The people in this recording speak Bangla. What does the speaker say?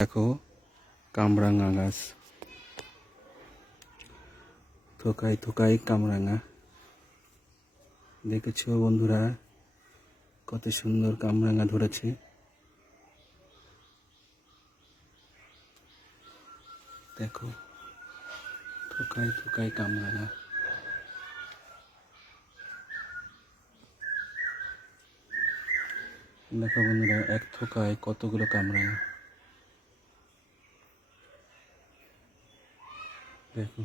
দেখো কামরাঙা গাছ, থোকায় থোকায় কামরাঙা। দেখেছো বন্ধুরা, কত সুন্দর কামরাঙা ধরেছে। দেখো থোকায় থোকায় কামরাঙা। দেখো বন্ধুরা, এক থোকায় কতগুলো কামরাঙা। দেখো।